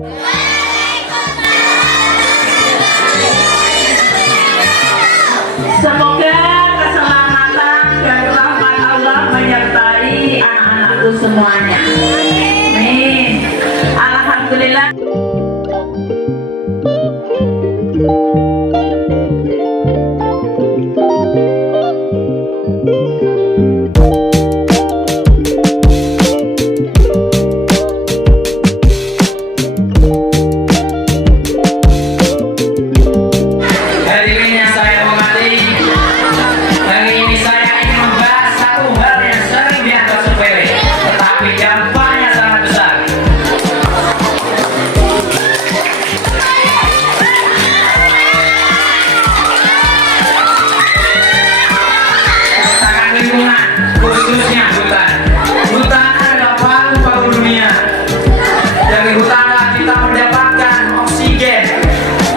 Semoga keselamatan dan rahmat Allah menyertai anak-anakku semuanya. Amin. Alhamdulillah. Khususnya hutan. Hutan adalah paru-paru dunia. Dari hutan kita mendapatkan oksigen,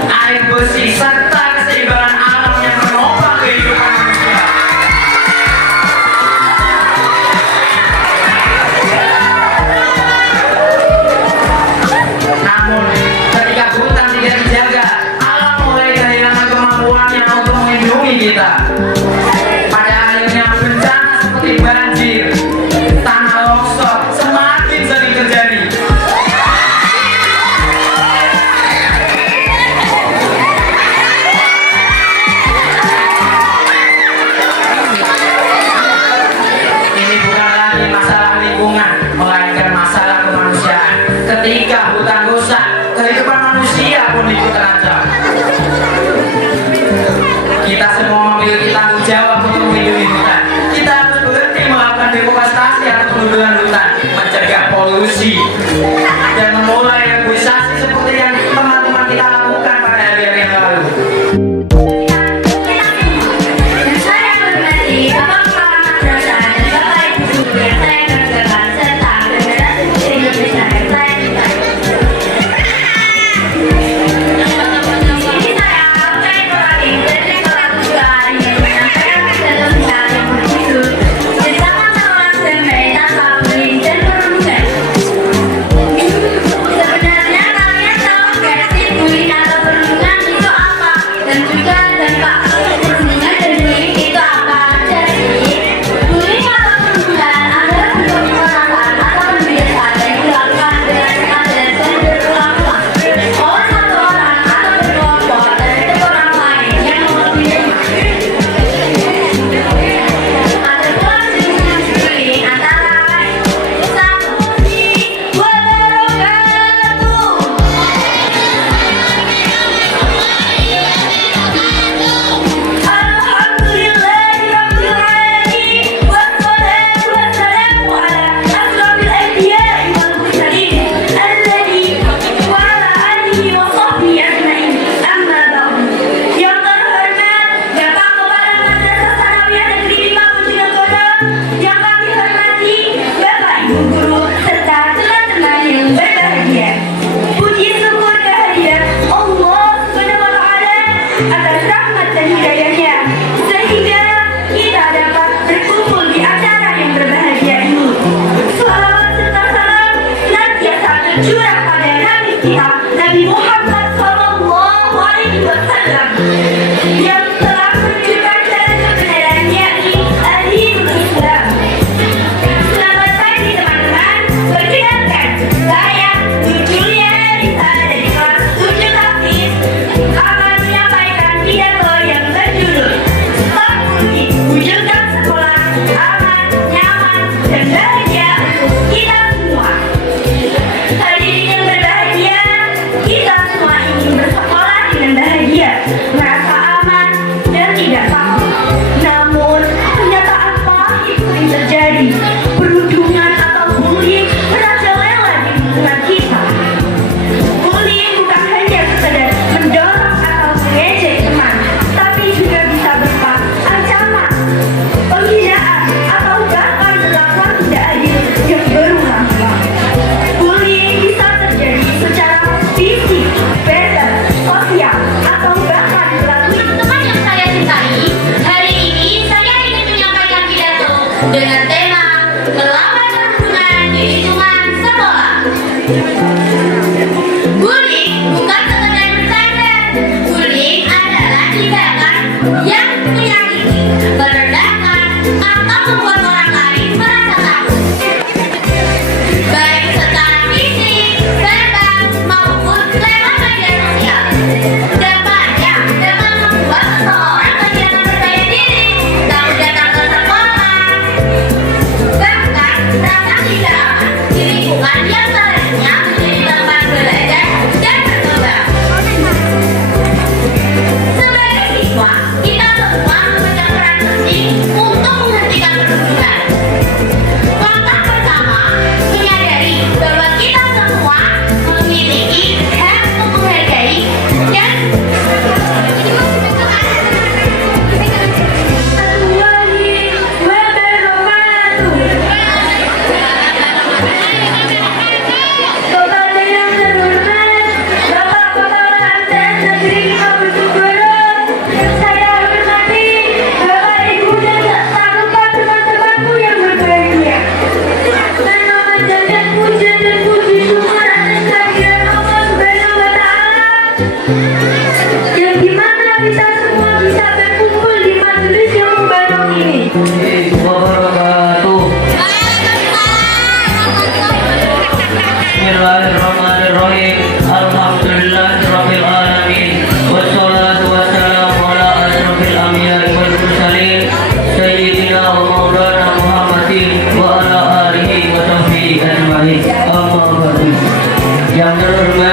air bersih, serta keseimbangan alam yang menopang kehidupan manusia. Namun, ketika hutan tidak dijaga, alam mulai kehilangan kemampuannya untuk melindungi kita. Pada akhirnya bencana seperti banjir, tanah longsor semakin sering terjadi. Ini bukan lagi masalah lingkungan, melainkan masalah kemanusiaan. Ketika hutan rusak, kehidupan manusia pun ikut terancam. Kita semua memiliki tanggung jawab untuk melindungi hutan. Kita harus berhenti melakukan deforestasi atau penundukan hutan, mencegah polusi, dan memulai reboisasi seperti yang teman-teman kita lakukan pada hari-hari yang lalu. Saya hormati Bapak Kepala Madrasah dan Bapak Ibu Guru yang saya banggakan serta Federasi Muslim Indonesia yang saya cintai. Ini saya Alfred Ibrahim dari Sekolah Tujuan yang menyampaikan keseluruhan yang berjudul Bersama Sama Damai Tanpa Bullying dan Perundungan. Sebenarnya kalian tahu nggak sih bullying atau perundungan itu apa? Dan juga dampak perundungan dan bullying itu apa aja sih? Bullying atau perundungan adalah bentuk kekerasan atau pembiasaan yang dilakukan dengan sengaja dan berulang-ulang oleh satu orang atau berkelompok terhadap orang lain yang melebihi. Ada pula jenis bullying antara lain. Assalamualaikum wabarakatuh. Alhamdulillahirrahmanirrahim. Wassalatu wassalamu ala asrofil anbiya'i wal mursalin alladzi wa ala alihi wa sahbihi ajmain. Amma ba'du. Yang terhormat Bapak Kepala Madrasah Sanawiyah Negeri 5 Bojonegoro, yang kami hormati Bapak Ibu Guru serta teman-teman yang berbahagia. Puji syukur kehadirat Allah Subhanahu wa Ta'ala atas rahmat dan hidayahnya sehingga kita dapat berkumpul di acara yang berbahagia ini. Salawat serta salam senantiasa tercurah pada Nabi kita Nabi Muhammad Sallallahu Alaihi Wasallam yang telah menunjukkan jalan kebenaran, yakni al-dinul Islam. Selamat pagi teman-teman, perkenalkan saya Julia Risa dari kelas 7 Tafsir akan menyampaikan pidato yang berjudul Stop Bullying, wujudkan sekolah aman, nyaman, dan bahagia untuk kita semua. Hadirin yang berbahagia, kita semua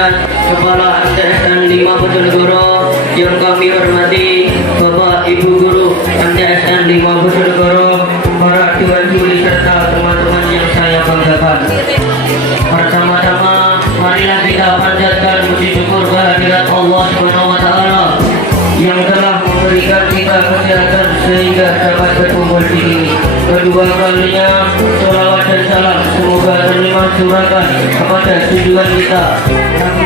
Dinas Kepala MTS dan 5 Bojonegoro yang kami hormati Bapak Ibu Guru MTS dan 5 Bojonegoro, para Dewan Juri serta teman-teman yang saya banggakan. Pertama-tama marilah kita panjatkan puji syukur kehadirat Allah Subhanahu wa taala yang telah memberikan kita kesehatan sehingga dapat berkumpul di sini. Kedua kalinya, sholawat dan salam semoga terlimpah curahkan kepada tujuan kita Nabi